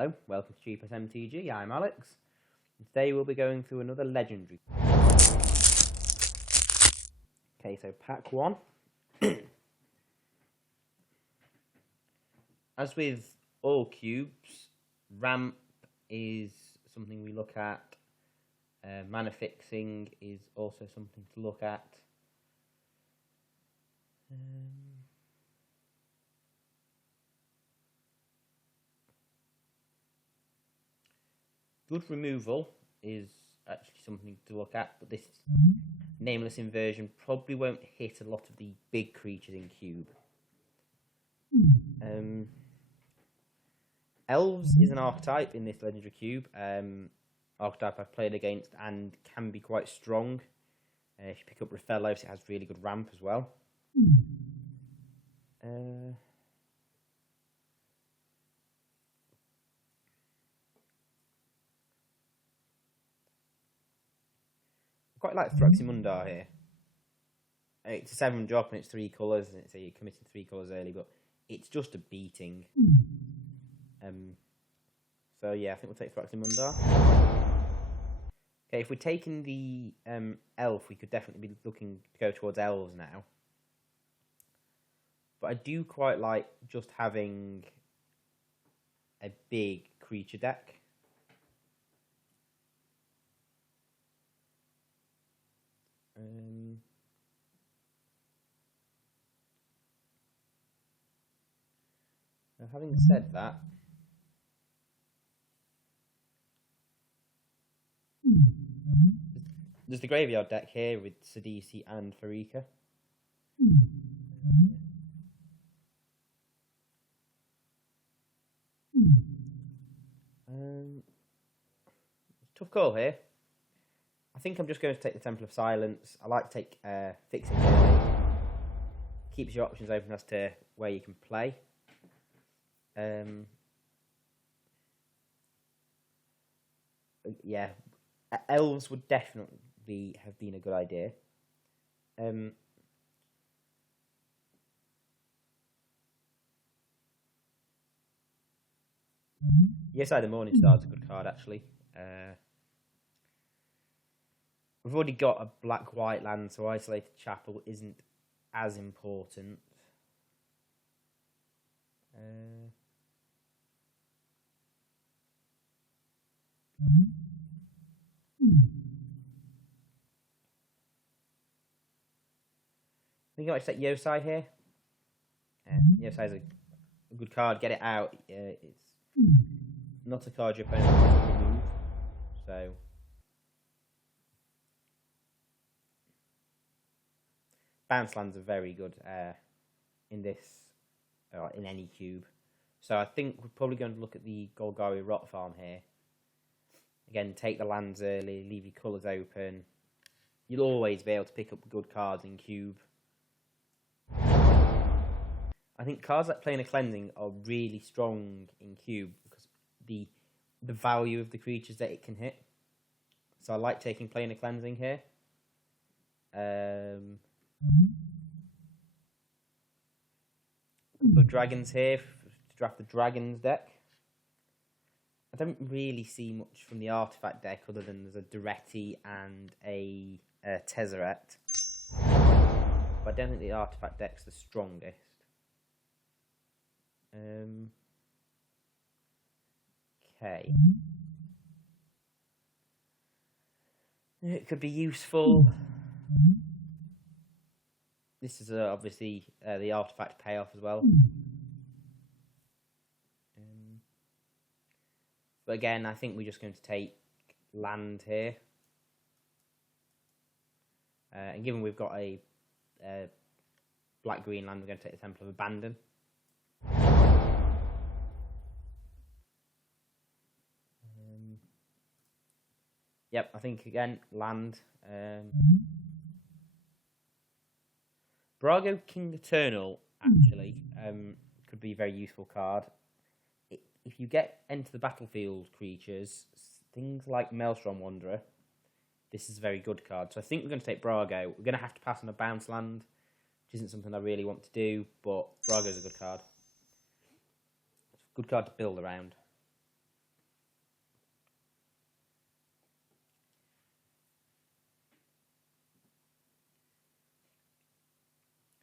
Hello, welcome to Cheapest MTG, I'm Alex. Today we'll be going through another legendary. Okay, so pack 1. As with all cubes, ramp is something we look at. Mana fixing is also something to look at. Good removal is actually something to look at, but this nameless inversion probably won't hit a lot of the big creatures in cube. Elves is an archetype in this legendary cube. Archetype I've played against and can be quite strong. If you pick up Raphellos, it has really good ramp as well. I quite like Thraximundar here. It's a 7 drop and it's 3 colours, and so you're committing 3 colours early, but it's just a beating. So yeah, I think we'll take Thraximundar. Okay, if we're taking the elf, we could definitely be looking to go towards elves now. But I do quite like just having a big creature deck. Now, having said that, there's the graveyard deck here with Sidisi and Farika. Tough call here. I think I'm just going to take the Temple of Silence. I like to take fixing early. Keeps your options open as to where you can play. Yeah, elves would definitely have been a good idea. Yes, the Morning Star's a good card actually. We've already got a black-white land, so Isolated Chapel isn't as important. I think I might take Yosai here. Yosai's a good card. Get it out. It's not a card your opponent wants to remove. So bounce lands are very good in this, or in any cube. So I think we're probably going to look at the Golgari Rot Farm here. Again, take the lands early, leave your colours open. You'll always be able to pick up good cards in cube. I think cards like Planar Cleansing are really strong in cube because the value of the creatures that it can hit. So I like taking Planar Cleansing here. Couple of dragons here to draft the dragons deck. I don't really see much from the artifact deck other than there's a Duretti and a Tezzeret. But I don't think the artifact deck's the strongest. Okay. It could be useful. This is obviously the artifact payoff as well. But again, I think we're just going to take land here. And given we've got a black-green land, we're going to take the Temple of Abandon. Yep, I think again, land. Brago King Eternal, actually, could be a very useful card. If you get into the battlefield creatures, things like Maelstrom Wanderer, this is a very good card. So I think we're going to take Brago. We're going to have to pass on a bounce land, which isn't something I really want to do, but Brago's a good card. It's a good card to build around.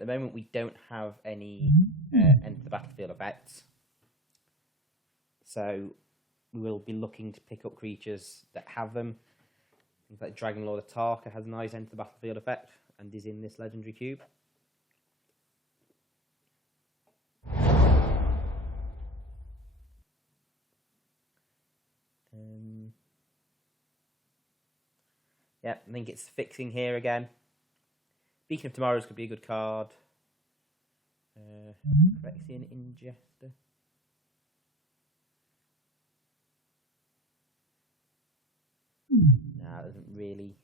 At the moment, we don't have any enter the battlefield effects, so we will be looking to pick up creatures that have them. Things like Dragon Lord of Tarka has a nice enter the battlefield effect and is in this legendary cube. Yeah, I think it's fixing here again. Beacon of Tomorrows could be a good card. Phyrexian Ingester. Nah, it doesn't really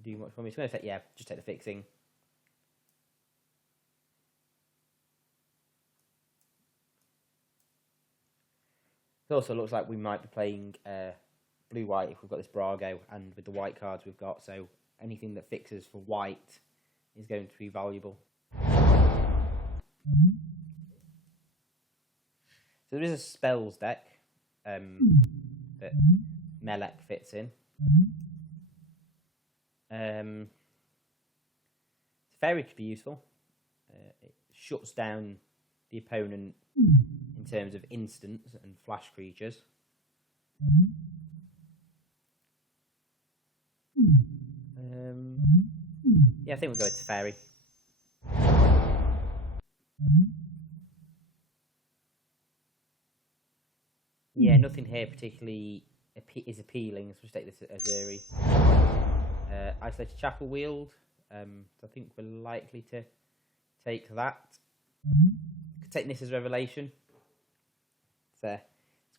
do much for me. It's going to take, just take the fixing. It also looks like we might be playing blue-white if we've got this Brago, and with the white cards we've got, so anything that fixes for white is going to be valuable. So there is a spells deck that Melek fits in. Fairy could be useful. It shuts down the opponent in terms of instants and flash creatures. Yeah, I think we'll go to Fairy. Yeah, nothing here particularly is appealing, so we'll take this as Azuri. Isolated Chapel Wield. So I think we're likely to take that. Could take this as Revelation. It's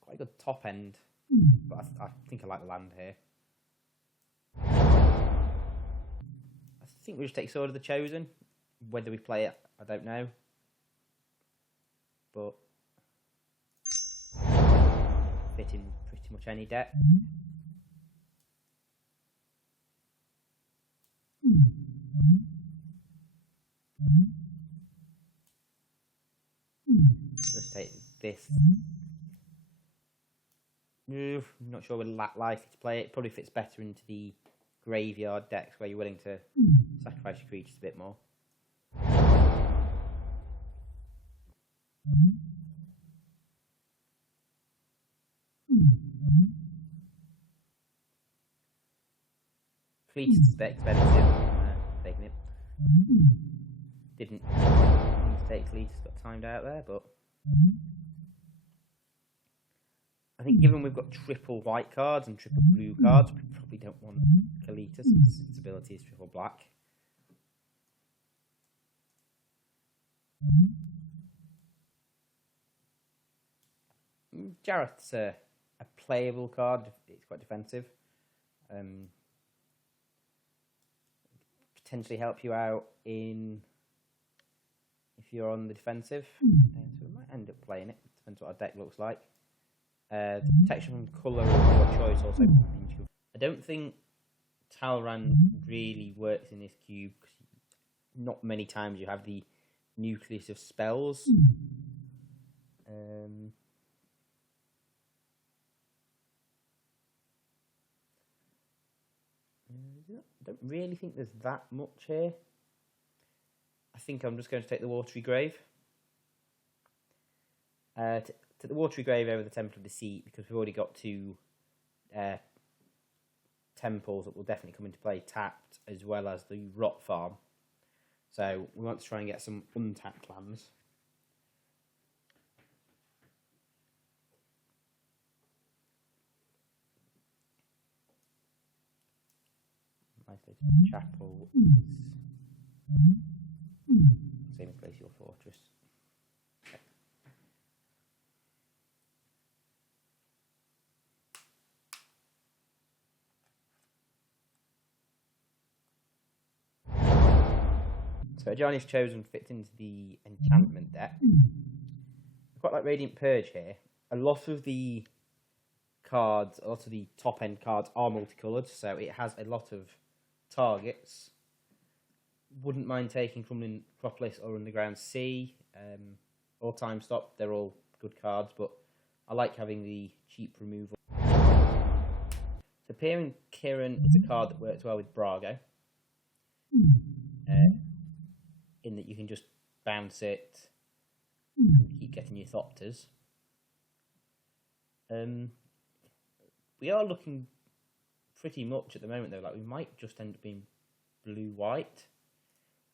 quite a good top end, but I think I like the land here. I think we'll just take Sword of the Chosen. Whether we play it, I don't know. But fit in pretty much any deck. Let's take this. I'm not sure we're likely to play it. Probably fits better into the graveyard decks where you're willing to sacrifice your creatures a bit more. Cletus is a bit expensive. Taking it. Didn't need to take Cletus, got timed out there, but I think given we've got triple white cards and triple blue cards, we probably don't want Cletus. Its ability is triple black. Jareth's a playable card. It's quite defensive. Potentially help you out in if you're on the defensive. So we might end up playing it. Depends what our deck looks like. Protection from colour of your choice also. I don't think Talrand really works in this cube because not many times you have the nucleus of spells. I don't really think there's that much here. I think I'm just going to take the Watery Grave. To the Watery Grave over the Temple of Deceit because we've already got two temples that will definitely come into play tapped, as well as the Rot Farm. So we want to try and get some untapped lands. Isolated Chapel is same as Glacial Fortress. Okay. So Ajani's Chosen fits into the enchantment deck. I've got like Radiant Purge here. A lot of the cards, a lot of the top end cards are multicoloured, so it has a lot of targets. Wouldn't mind taking Crumbling Acropolis or Underground Sea or Time Stop. They're all good cards, but I like having the cheap removal. So Peering Kiran is a card that works well with Brago. in that you can just bounce it and keep getting your Thopters. We are looking pretty much at the moment, though, like we might just end up being blue-white.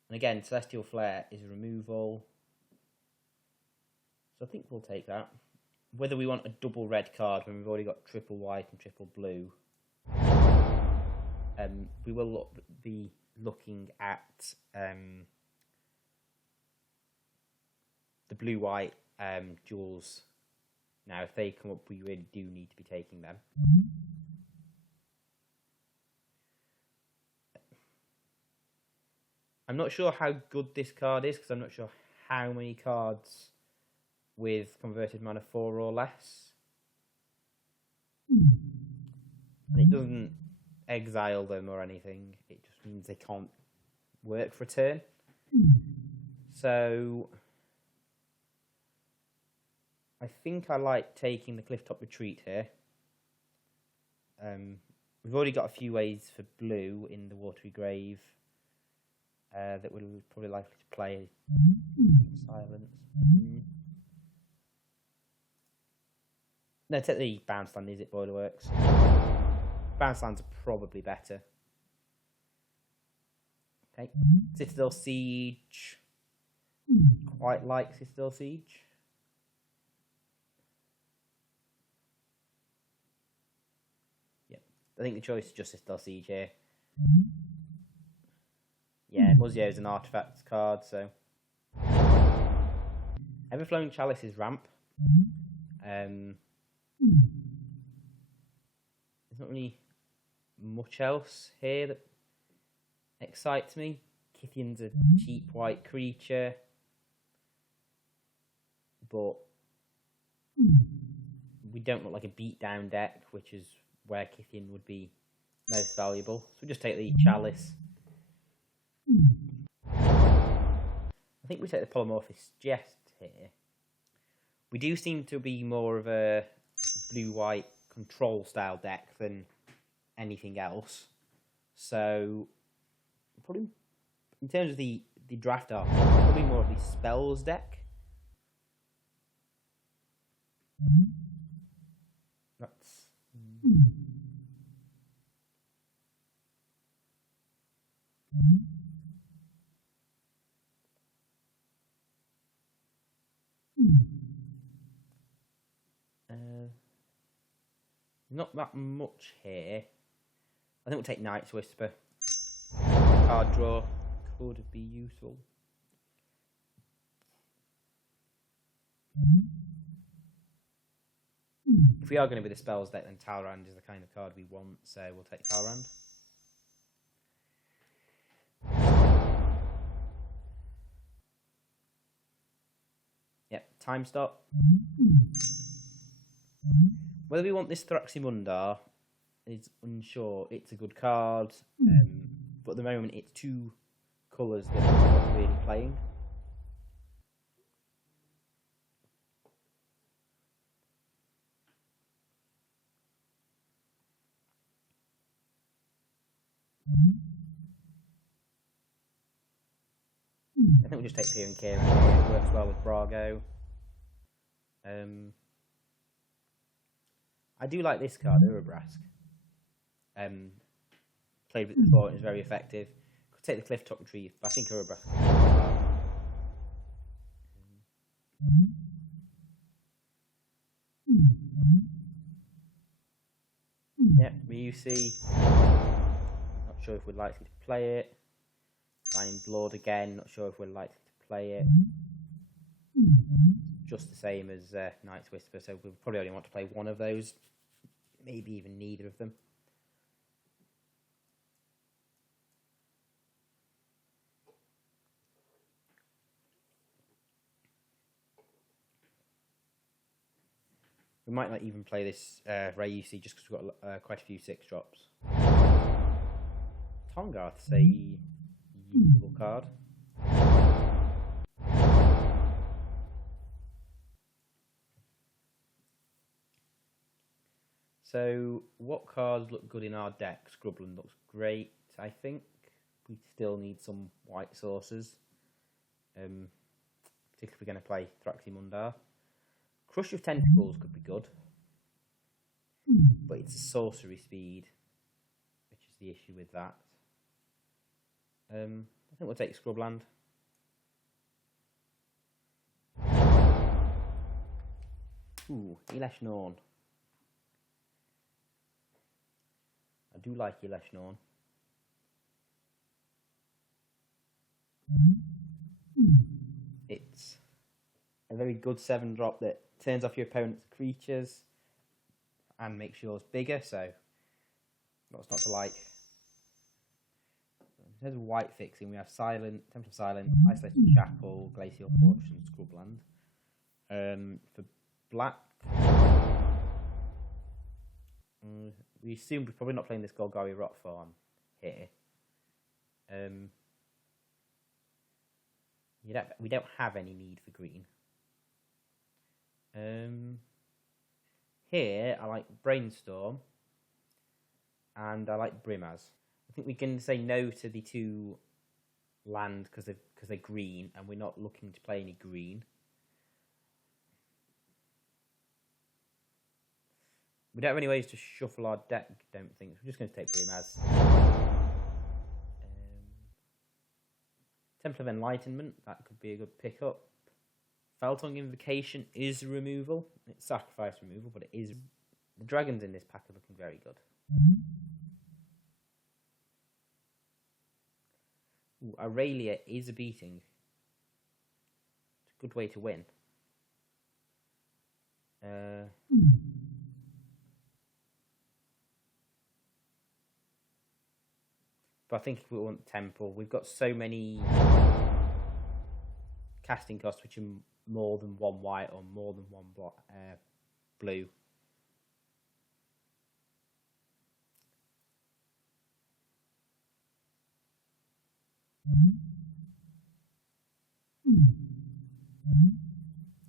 And again, Celestial Flare is a removal. So I think we'll take that. Whether we want a double red card when we've already got triple white and triple blue, we will be looking at the blue-white duels. Now, if they come up, we really do need to be taking them. I'm not sure how good this card is, because I'm not sure how many cards with converted mana 4 or less. And it doesn't exile them or anything. It just means they can't work for a turn. So I think I like taking the Clifftop Retreat here. We've already got a few ways for blue in the Watery Grave that we're probably likely to play. Silence. No, take the bounce land, is it, Boilerworks? Bounce lands are probably better. Okay. Citadel Siege. Quite like Citadel Siege. Yep. I think the choice is just Citadel Siege here. Yeah, Muzio is an artifact card, so. Everflowing Chalice is ramp. There's not really much else here that excites me. Kithian's a cheap white creature, but we don't look like a beatdown deck, which is where Kithian would be most valuable. So we just take the Chalice. I think we take the Polymorphous Jest here. We do seem to be more of a blue-white control style deck than anything else. So, probably in terms of the draft art, probably more of the spells deck. That's. Not that much here. I think we'll take Night's Whisper. Card draw could be useful. If we are going to be the spells deck, then Talrand is the kind of card we want, so we'll take Talrand. Yep, time stop. Whether we want this Thraximundar is unsure. It's a good card, but at the moment it's two colours that we're not really playing. I think we'll just take Peer and Kieran here. It works well with Brago. I do like this card, Urabrask. Played with it before, it was very effective. Could take the Clifftop Retrieve, but I think Urabrask is a good card. Yep, Ryusi. Not sure if we're likely to play it. Shining Blood again, not sure if we're likely to play it. Just the same as Night's Whisper, so we'll probably only want to play one of those. Maybe even neither of them. We might not even play this Ryusi just because we've got quite a few 6-drops. Tongarth's a usable card. So, what cards look good in our deck? Scrubland looks great, I think. We still need some white sources. particularly if we're going to play Thraximundar. Crush of Tentacles could be good, but it's a sorcery speed, which is the issue with that. I think we'll take Scrubland. Ooh, Elesh Norn. I do like Elesh Norn. It's a very good 7-drop that turns off your opponent's creatures and makes yours bigger, so what's not to like. In terms of white fixing, we have Silent, Temple of Silent, Isolated Shackle, Glacial Push, and Scrubland. For black, we assume we're probably not playing this Golgari Rot Farm here. We don't have any need for green. Here, I like Brainstorm, and I like Brimaz. I think we can say no to the 2 land because they're green, and we're not looking to play any green. We don't have any ways to shuffle our deck, don't think. We're just going to take Brimaz. Temple of Enlightenment, that could be a good pickup. Feltong Invocation is removal. It's sacrifice removal, but it is. The dragons in this pack are looking very good. Ooh, Aurelia is a beating. It's a good way to win. But I think if we want Temple, we've got so many casting costs which are more than 1 white or more than 1 blue.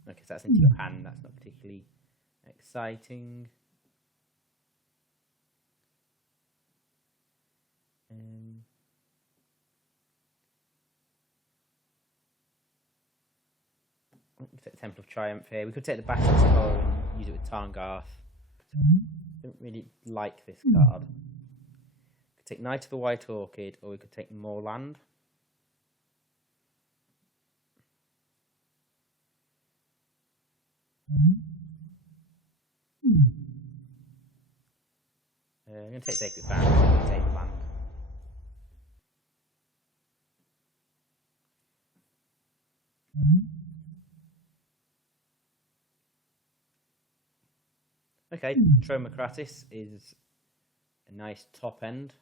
Okay, so that's into your hand. That's not particularly exciting. We could take the Temple of Triumph here. We could take the Basilisk Collar and use it with Tarngarth. Don't really like this card. We could take Knight of the White Orchid, or we could take more land. I'm going to take Sacred Foundry. I'm going to take the land. Okay, Tromacratis is a nice top end.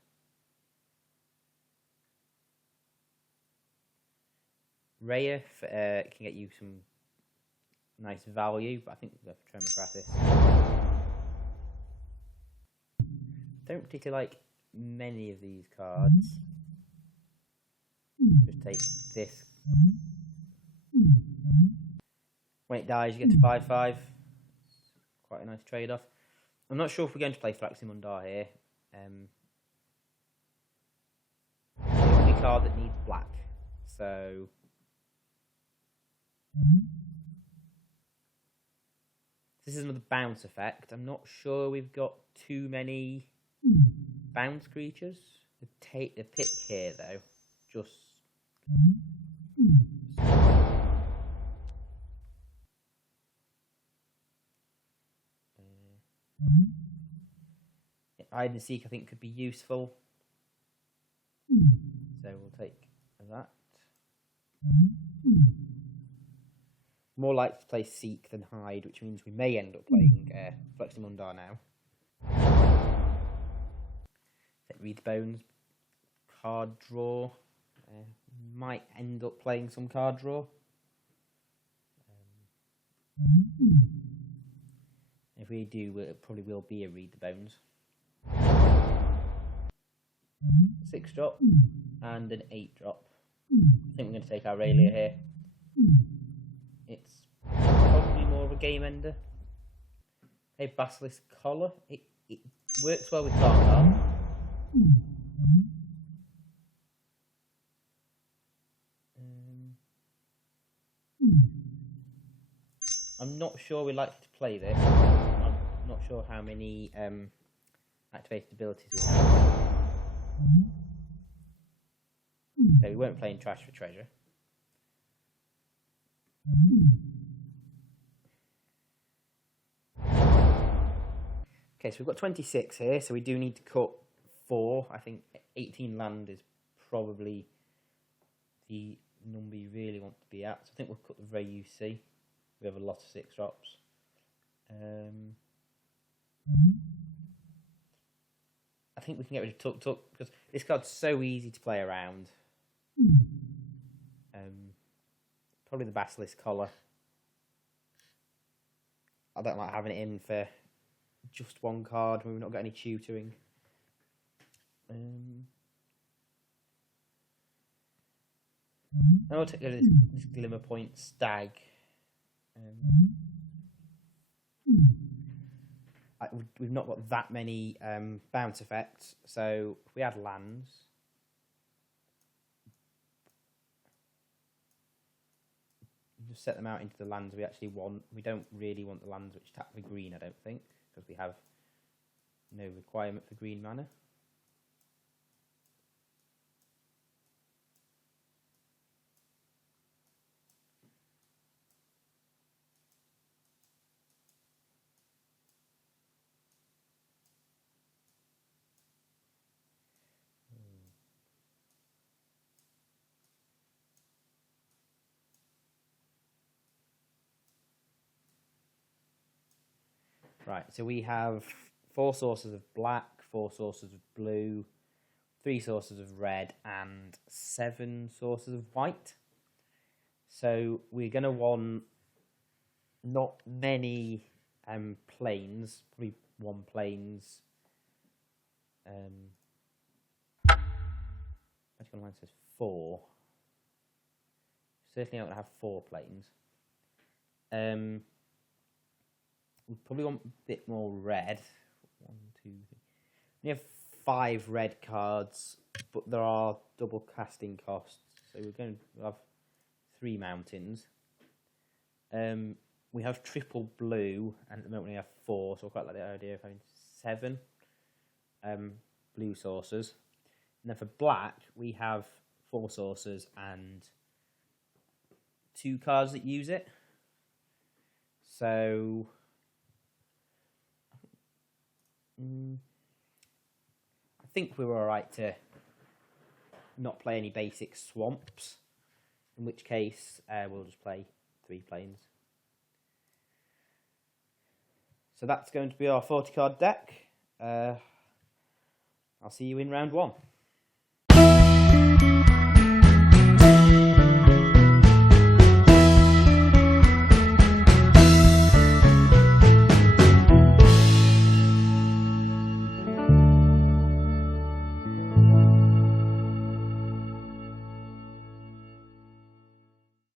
Raya can get you some nice value, but I think we'll go for Tromacratis. Don't particularly like many of these cards. Just take this. When it dies, you get to 5/5. Quite a nice trade-off. I'm not sure if we're going to play Thraximundar here. The only card that needs black. So this is another bounce effect. I'm not sure we've got too many bounce creatures. The pick here, though, just Hide and Seek, I think, could be useful. So we'll take that. More likely to play Seek than Hide, which means we may end up playing Thraximundar now. Read the Bones. Card draw. Might end up playing some card draw. If we do, it probably will be a Read the Bones. 6-drop and an 8-drop. I think we're going to take Aurelia here. It's probably more of a game ender. Okay, Basilisk Collar. It works well with Tarngarth. I'm not sure we're likely to play this. I'm not sure how many activated abilities we have. So we won't play in Trash for Treasure. Okay, so we've got 26 here, so we do need to cut 4. I think 18 land is probably the number you really want to be at. So I think we'll cut the very UC. We have a lot of 6 drops. I think we can get rid of Tuk Tuk because this card's so easy to play around. Probably the Basilisk Collar. I don't like having it in for just one card when we've not got any tutoring. I'll take this Glimmer Point Stag. We've not got that many bounce effects, so if we add lands, just set them out into the lands we actually want. We don't really want the lands which tap for green, I don't think, because we have no requirement for green mana. Right, so we have 4 sources of black, 4 sources of blue, 3 sources of red, and 7 sources of white. So we're going to want not many planes, probably 1 planes. Magical Line says 4. Certainly not going to have 4 planes. We probably want a bit more red. 1, 2, 3. We have 5 red cards, but there are double casting costs. So we'll have 3 mountains. We have triple blue, and at the moment we have 4, so I quite like the idea of having 7 blue sources. And then for black, we have 4 sources and 2 cards that use it. So I think we were alright to not play any basic swamps, in which case we'll just play 3 planes. So that's going to be our 40 card deck. I'll see you in round 1.